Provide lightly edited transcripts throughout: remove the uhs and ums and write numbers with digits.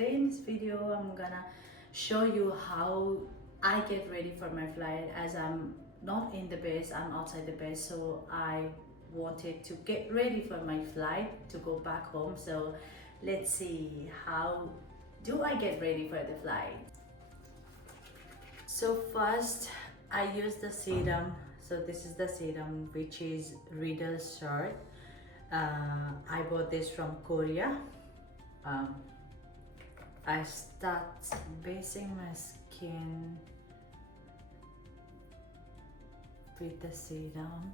today in this video I'm gonna show you how I get ready for my flight, as I'm not in the base, I'm outside the base, so I wanted to get ready for my flight to go back home. So let's see, how do I get ready for the flight? So first I use the serum. So this is the serum, which is Riddle Short. I bought this from Korea. I start basing my skin with the serum.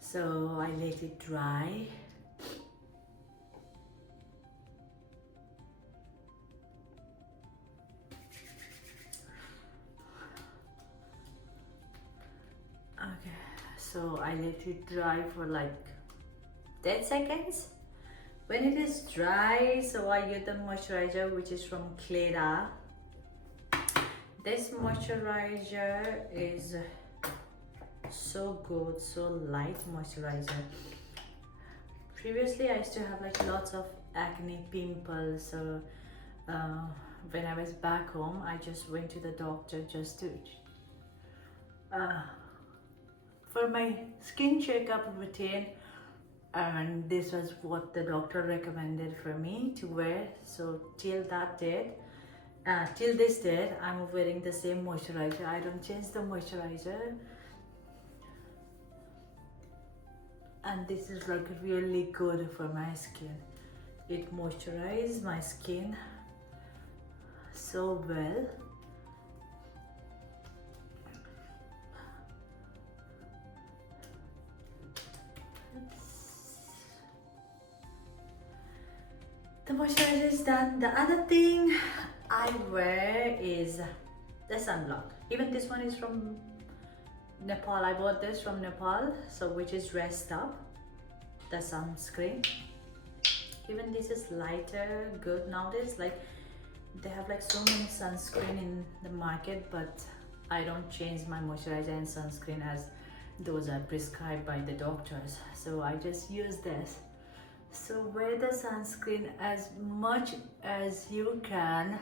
So I let it dry. Okay, so I let it dry for like 10 seconds. When it is dry, so I use the moisturizer, which is from Clara. This moisturizer is so good, so light moisturizer. Previously I used to have like lots of acne, pimples, so when I was back home I just went to the doctor just to for my skin checkup routine, and this was what the doctor recommended for me to wear. So till that date, till this date, I'm wearing the same moisturizer. I don't change the moisturizer. And this is like really good for my skin. It moisturizes my skin so well. The moisturizer is done. The other thing I wear is the sunblock. Even this one is from Nepal. I bought this from Nepal, so which is Rest Up, the sunscreen. Even this is lighter, good nowadays. Like they have like so many sunscreen in the market, but I don't change my moisturizer and sunscreen as those are prescribed by the doctors. So I just use this. So wear the sunscreen as much as you can,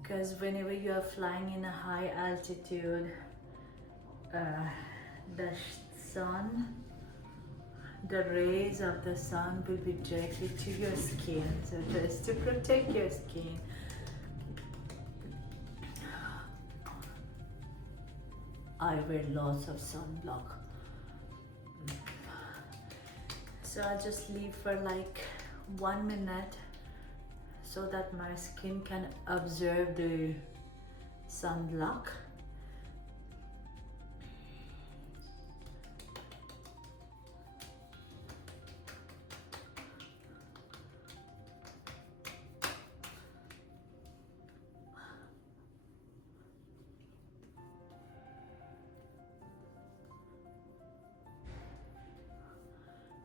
because whenever you are flying in a high altitude, the sun, the rays of the sun will be directly to your skin, so just to protect your skin. I wear lots of sunblock. So I just leave for like 1 minute so that my skin can absorb the sunblock.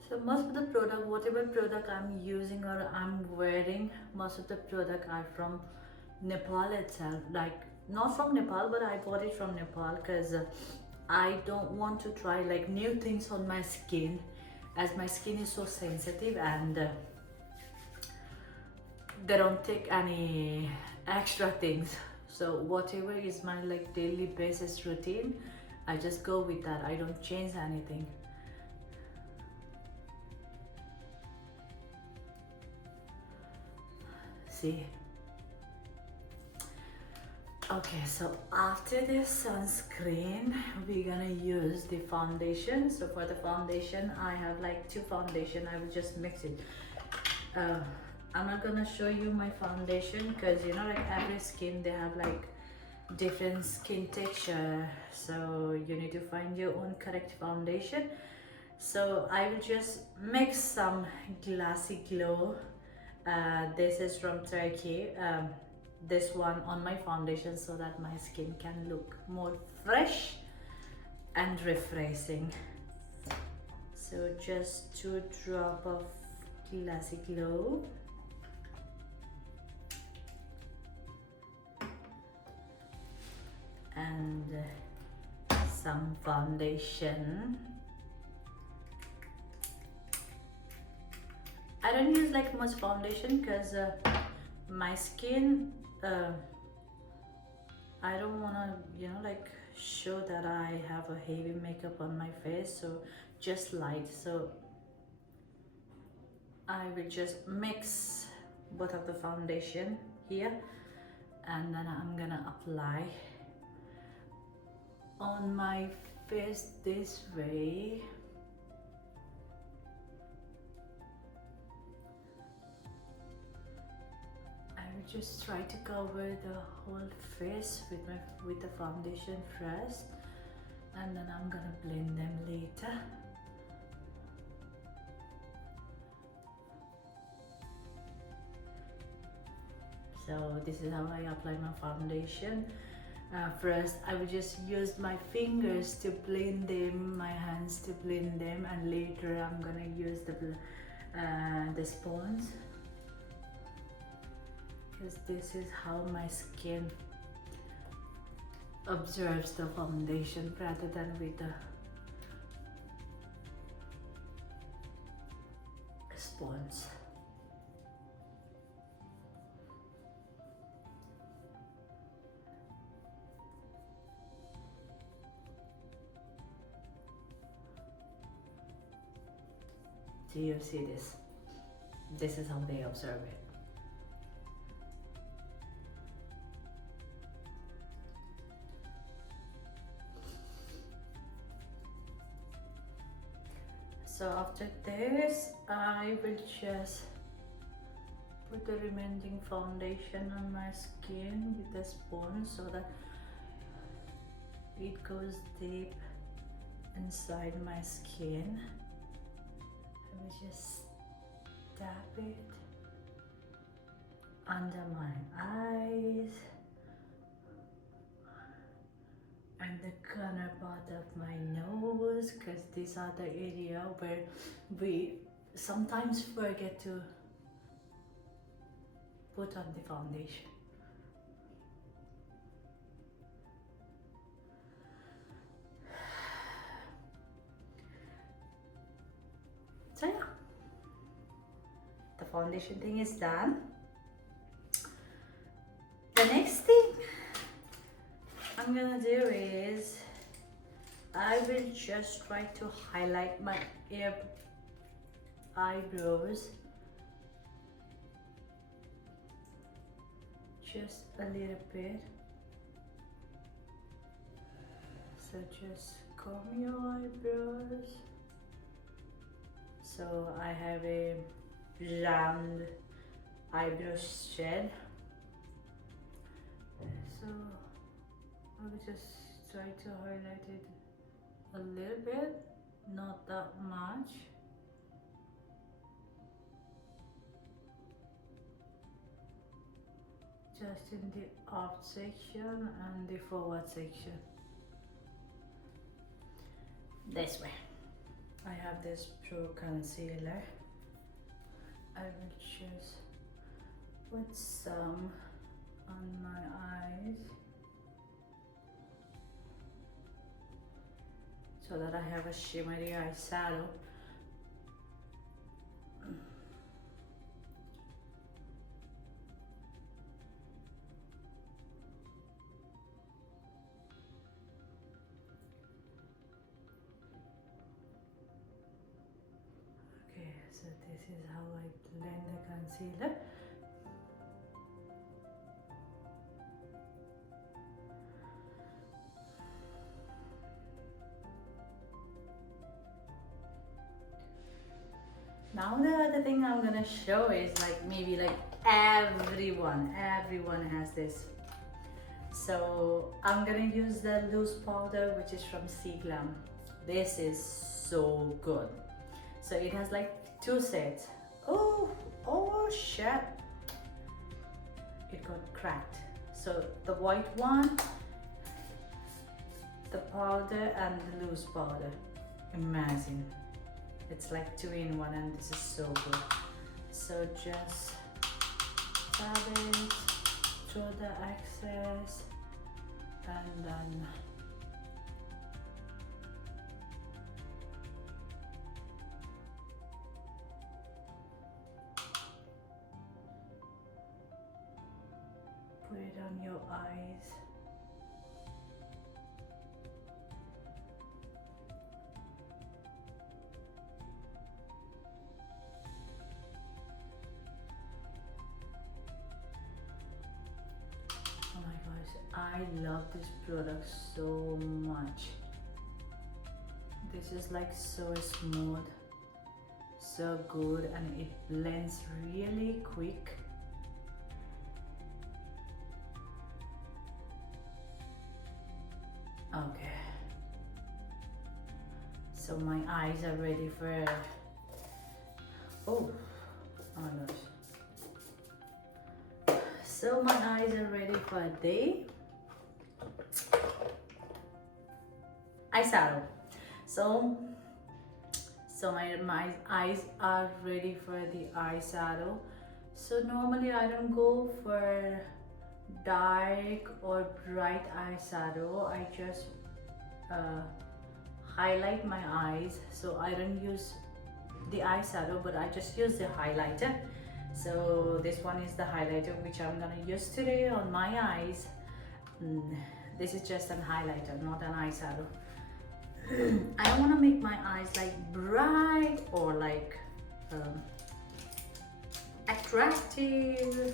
So most of the product, whatever product I'm using or I'm wearing, most of the product are from Nepal itself. Like not from Nepal, but I bought it from Nepal because I don't want to try like new things on my skin, as my skin is so sensitive, and they don't take any extra things. So whatever is my like daily basis routine, I just go with that. I don't change anything. See? Okay, so after the sunscreen, we're gonna use the foundation. So for the foundation, I have like 2 foundation. I will just mix it. I'm not gonna show you my foundation because you know, like every skin they have like different skin texture, so you need to find your own correct foundation. So I will just mix some Glassy Glow. This is from Turkey. This one on my foundation so that my skin can look more fresh and refreshing. So So just 2 drops of Classic Glow. And some foundation. I don't use like much foundation because my skin, I don't want to, you know, like show that I have a heavy makeup on my face, so just light. So I will just mix both of the foundation here, and then I'm gonna apply on my face this way. I will just try to cover the whole face with the foundation first, and then I'm gonna blend them later. So this is how I apply my foundation. First, I will just use my fingers to blend them, my hands to blend them, and later I'm gonna use the sponge, because this is how my skin absorbs the foundation rather than with the sponge. Do you see this? This is how they observe it. So after this, I will just put the remaining foundation on my skin with the sponge so that it goes deep inside my skin. I will just tap it under my eyes and the corner part of my nose, because these are the area where we sometimes forget to put on the foundation. So yeah, the foundation thing is done. The next thing I'm gonna do is I will just try to highlight my eyebrows just a little bit. So just comb your eyebrows. So I have a round eyebrow shade. So I will just try to highlight it a little bit, not that much. Just in the aft section and the forward section. This way. I have this Pro Concealer. I will just put some on my eyes so that I have a shimmery eyeshadow. Okay, so this is how I blend the concealer. Now the other thing I'm gonna show is like maybe like everyone has this. So I'm gonna use the loose powder, which is from Glam. This is so good. So it has like 2 sets. Oh shit! It got cracked. So the white one, the powder, and the loose powder. Imagine. It's like 2-in-1 and this is so good. So just rub it, throw the excess, and then put it on your eyes. Oh my gosh, I love this product so much. This is like so smooth, so good, and it blends really quick. Okay, so my eyes are ready for, oh my gosh. So my eyes are ready for a day. Eyeshadow. So my eyes are ready for the eyeshadow. So normally I don't go for dark or bright eyeshadow. I just highlight my eyes. So I don't use the eyeshadow, but I just use the highlighter. So this one is the highlighter which I'm gonna use today on my eyes. This is just an highlighter, not an eyeshadow. I don't want to make my eyes like bright or like attractive.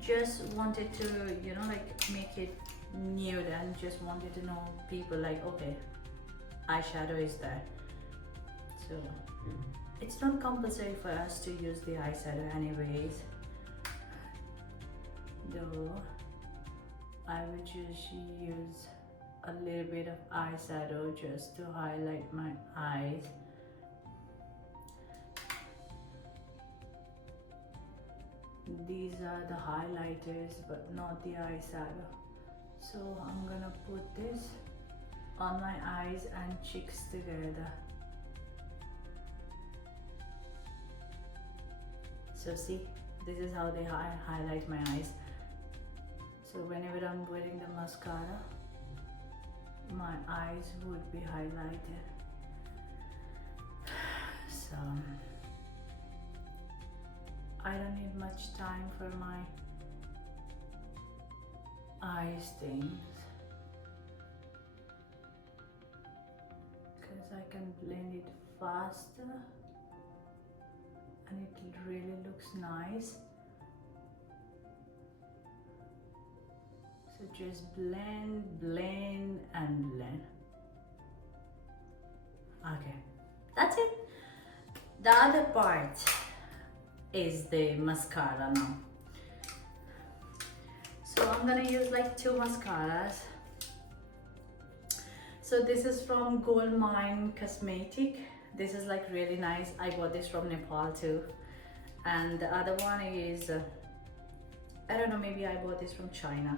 Just wanted to, you know, like make it nude and just wanted to know people like, okay, eyeshadow is there. So it's not compulsory for us to use the eyeshadow anyways, though I would just use a little bit of eyeshadow just to highlight my eyes. These are the highlighters but not the eyeshadow. So I'm gonna put this on my eyes and cheeks together. So see, this is how they highlight my eyes. So whenever I'm wearing the mascara, my eyes would be highlighted. So I don't need much time for my eyes things because I can blend it faster and it really looks nice. So just blend, blend, and blend. Okay, that's it. The other part is the mascara now. So I'm gonna use like 2 mascaras. So this is from Gold Mine Cosmetic. This is like really nice. I got this from Nepal too. And the other one is, I don't know, maybe I bought this from China.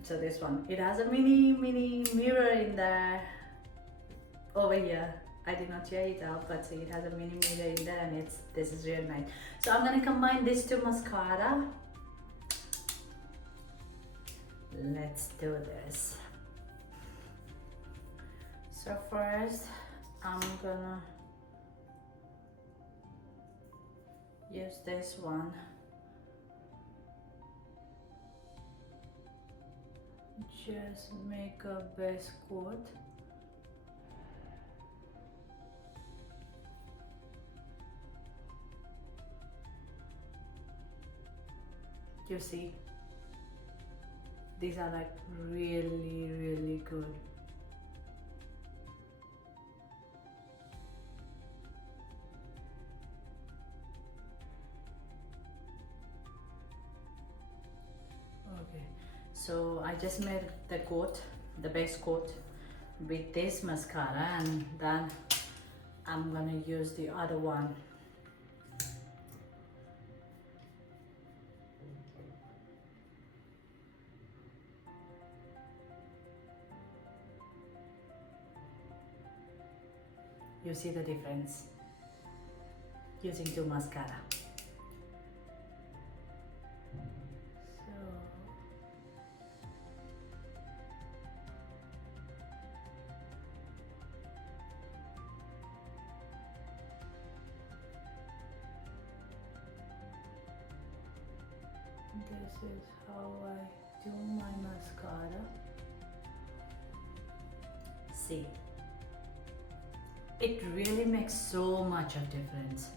So this one, it has a mini mirror in there over here. I did not tear it out, but see, it has a mini mirror in there, and this is really nice. So I'm gonna combine these 2 mascara. Let's do this. So first, I'm gonna use this one. Just make a base coat. You see, these are like really good. Okay, so I just made the coat, the base coat with this mascara, and then I'm gonna use the other one. you see the difference using two mascara. This is how I do my mascara. See, it really makes so much of difference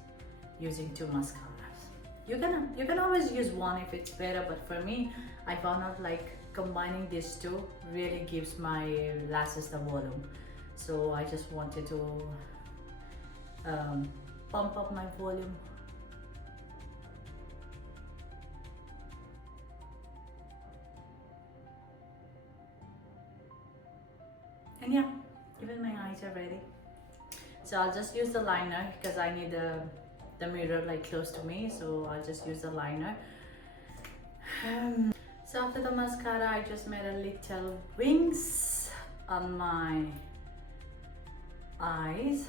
using two mascaras. You can always use one if it's better, but for me, I found out like combining these two really gives my lashes the volume. So I just wanted to pump up my volume. And yeah, even my eyes are ready. So I'll just use the liner because I need the mirror like close to me, so I'll just use the liner. So after the mascara, I just made a little wings on my eyes.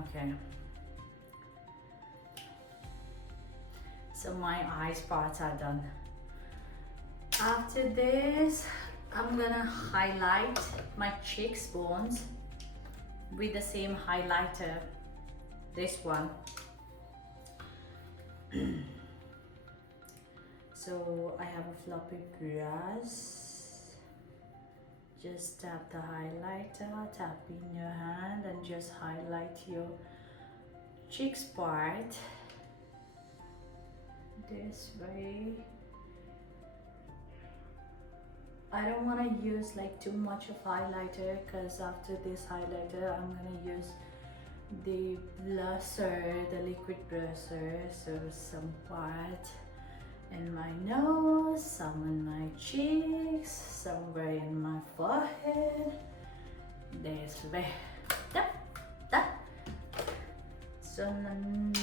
Okay. So my eyes parts are done. After this, I'm gonna highlight my cheekbones with the same highlighter, this one. So I have a floppy brush. Just tap the highlighter, tap in your hand and just highlight your cheeks part this way. I don't want to use like too much of highlighter because after this highlighter I'm gonna use the blusher, the liquid blusher. So some part in my nose, some in my cheeks, somewhere in my forehead. This way. Yep, that. So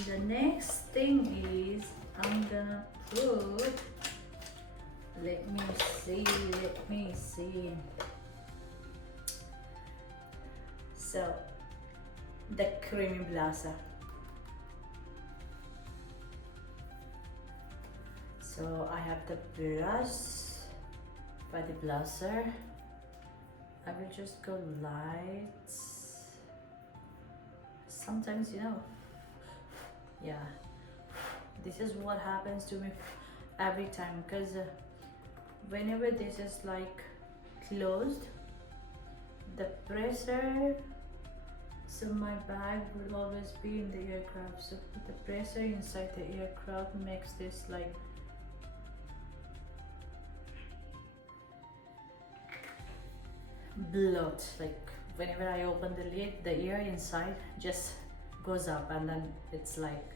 the next thing is I'm gonna put, let me see. So the creamy blusher. So I have the brush for the blusher. I will just go light. Sometimes, you know, yeah, this is what happens to me every time, because whenever this is like closed, the pressure, so my bag will always be in the aircraft, so the pressure inside the aircraft makes this like bloat. Like whenever I open the lid, the air inside just goes up and then it's like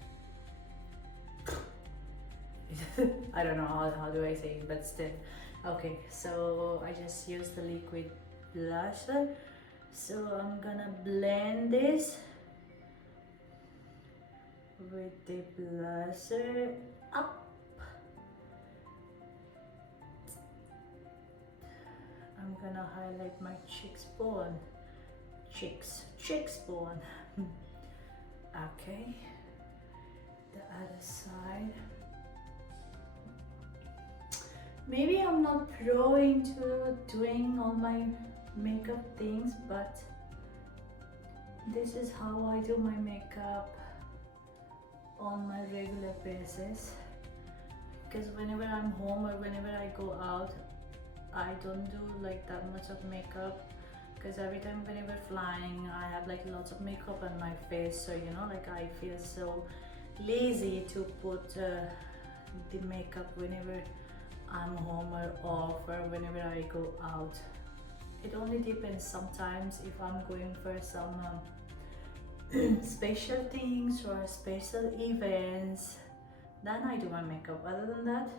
I don't know how do I say it, but still. Okay, so I just use the liquid blusher. So I'm gonna blend this with the blusher up. I'm gonna highlight my cheekbone. Cheekbone. Okay, the other side. Maybe I'm not pro into doing all my makeup things, but this is how I do my makeup on my regular basis. Because whenever I'm home or whenever I go out, I don't do like that much of makeup, because every time whenever flying I have like lots of makeup on my face, so you know, like I feel so lazy to put the makeup whenever I'm home or off or whenever I go out. It only depends. Sometimes if I'm going for some special things or special events, then I do my makeup. Other than that,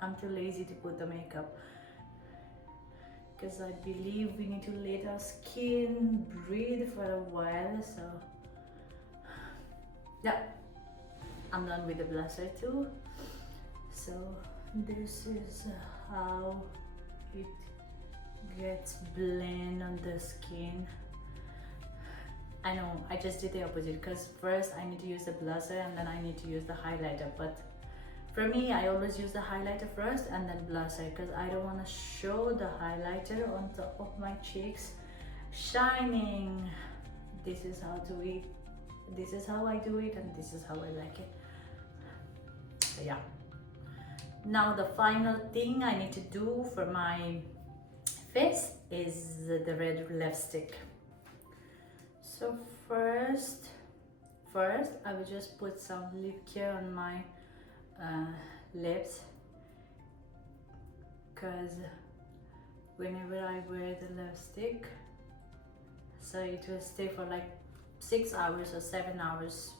I'm too lazy to put the makeup, because I believe we need to let our skin breathe for a while. So yeah, I'm done with the blusher too. So this is how it gets blend on the skin. I know I just did the opposite because first I need to use the blusher and then I need to use the highlighter, but for me I always use the highlighter first and then blusher because I don't want to show the highlighter on top of my cheeks shining. This is how to eat. This is how I do it and this is how I like it. So yeah. Now the final thing I need to do for my face is the red lipstick. So first I will just put some lip care on my lips, because whenever I wear the lipstick, so it will stay for like 6 hours or 7 hours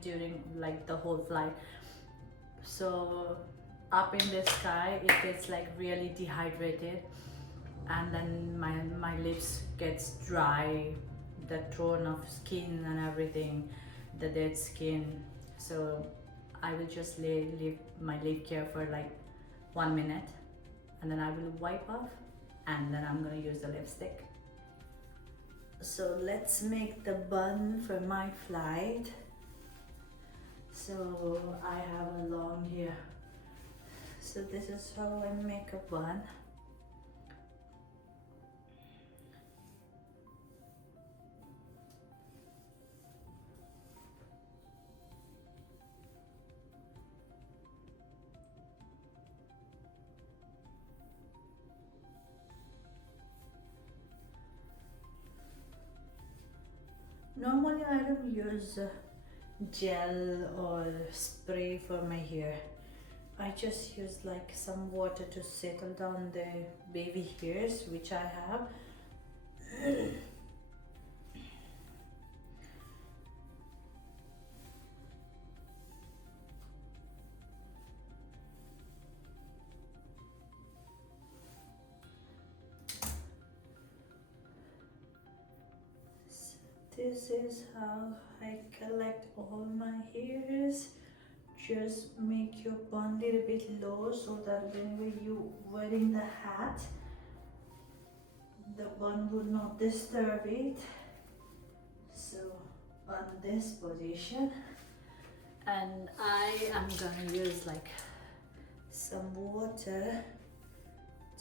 during like the whole flight. So up in the sky it gets like really dehydrated and then my lips gets dry, the tone of skin and everything, the dead skin. So I will just leave my lip care for like 1 minute and then I will wipe off and then I'm gonna use the lipstick. So let's make the bun for my flight. So I have a long hair. So this is how I make a bun. Normally I don't use gel or spray for my hair. I just use like some water to settle down the baby hairs which I have. This is how I collect all my hairs. Just make your bun a little bit low so that whenever you wearing the hat, the bun would not disturb it. So on this position, and I am gonna use like some water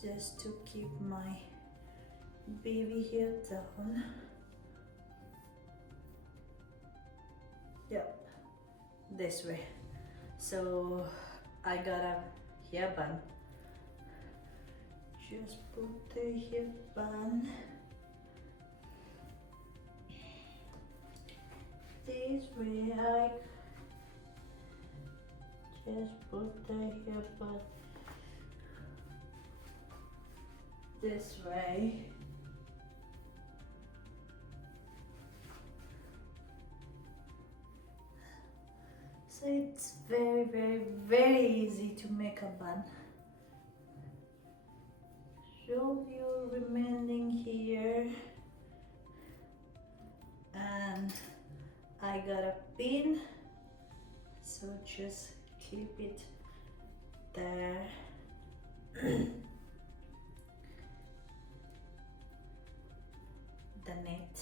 just to keep my baby hair down. Yep, this way. So I got a hair bun. Just put the hair bun this way. I just put the hair bun this way. So it's very easy to make a bun. Show your remaining here, and I got a pin, so just keep it there. The net,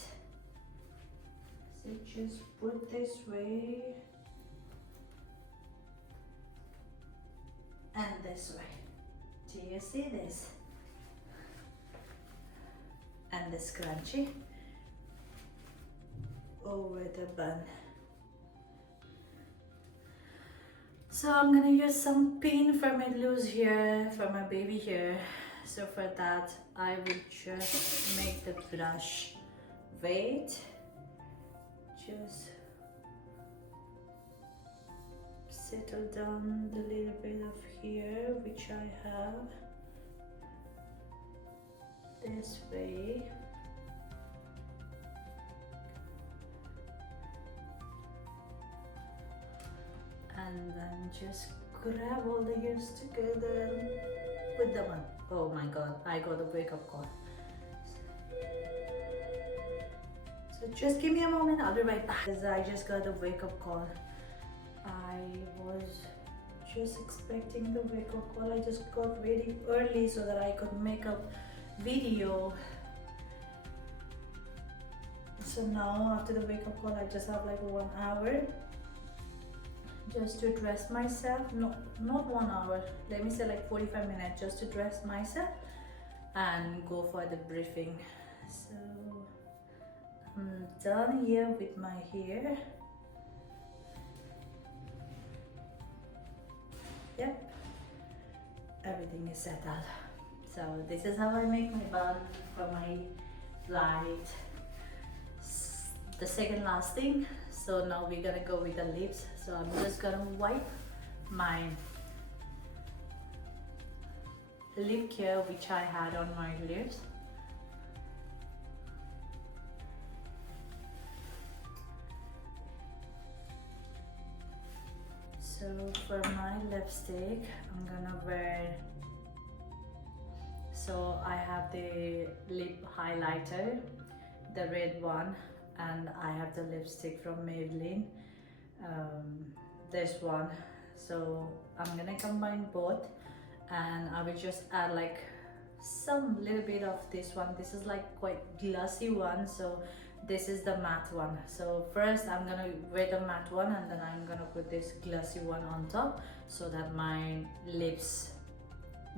so just put this way and this way. Do you see this? And the scrunchie over the bun. So I'm gonna use some pin for my loose hair, for my baby hair. So for that I will just make the brush wait. Just settle down the little bit of hair which I have this way. And then just grab all the hairs together and put them on. Oh my god, I got a wake up call. So just give me a moment, I'll be right back. I just got a wake up call. I was just expecting the wake up call. I just got ready early so that I could make a video. So now after the wake up call, I just have like 1 hour just to dress myself. No, not 1 hour, let me say like 45 minutes just to dress myself and go for the briefing. So I'm done here with my hair. Yep, everything is settled. So this is how I make my bun for my flight. The second last thing. So now we're gonna go with the lips. So I'm just gonna wipe my lip care which I had on my lips. So for my lipstick, I'm gonna wear, so I have the lip highlighter, the red one, and I have the lipstick from Maybelline, this one. So I'm gonna combine both, and I will just add like some little bit of this one. This is like quite glossy one, so this is the matte one. So first I'm gonna wear the matte one, and then I'm gonna put this glossy one on top so that my lips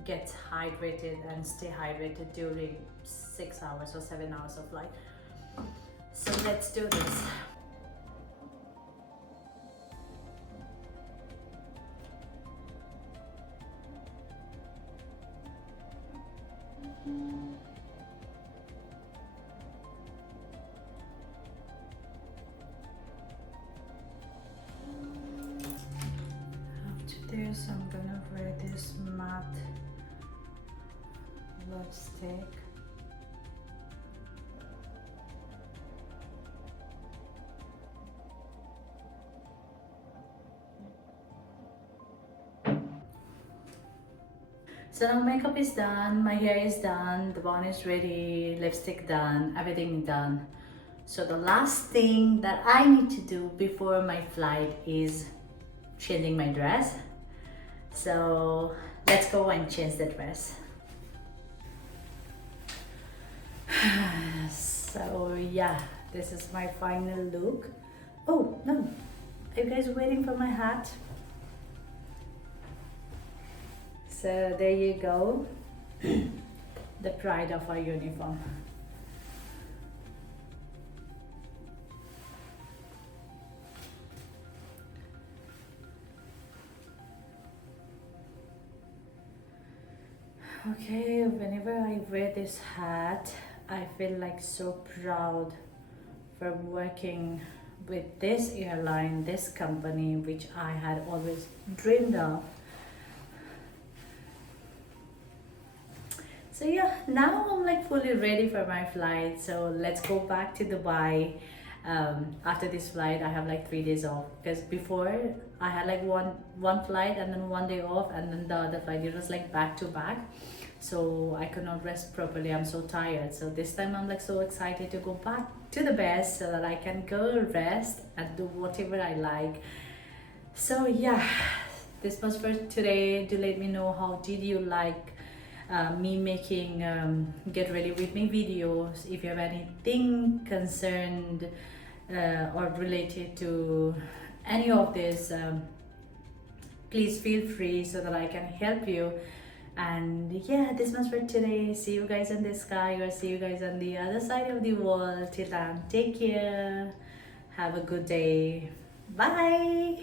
get hydrated and stay hydrated during 6 hours or 7 hours of flight. So let's do this. After this, I'm gonna wear this matte lipstick. So now makeup is done, my hair is done, the bun is ready, lipstick done, everything done. So the last thing that I need to do before my flight is changing my dress. So let's go and change the dress. So yeah, this is my final look. Oh no, are you guys waiting for my hat? So there you go, the pride of our uniform. Okay, whenever I wear this hat, I feel like so proud for working with this airline, this company, which I had always dreamed of. So yeah, now I'm like fully ready for my flight. So let's go back to Dubai. After this flight, I have like 3 days off, because before I had like one flight and then 1 day off, and then the other flight, it was like back to back. So I could not rest properly. I'm so tired. So this time I'm like so excited to go back to the best so that I can go rest and do whatever I like. So yeah, this was for today. Do let me know how did you like me making get ready with me videos. If you have anything concerned or related to any of this, please feel free so that I can help you. And yeah, this much for today. See you guys in the sky, or see you guys on the other side of the world. Till then, take care, have a good day, bye.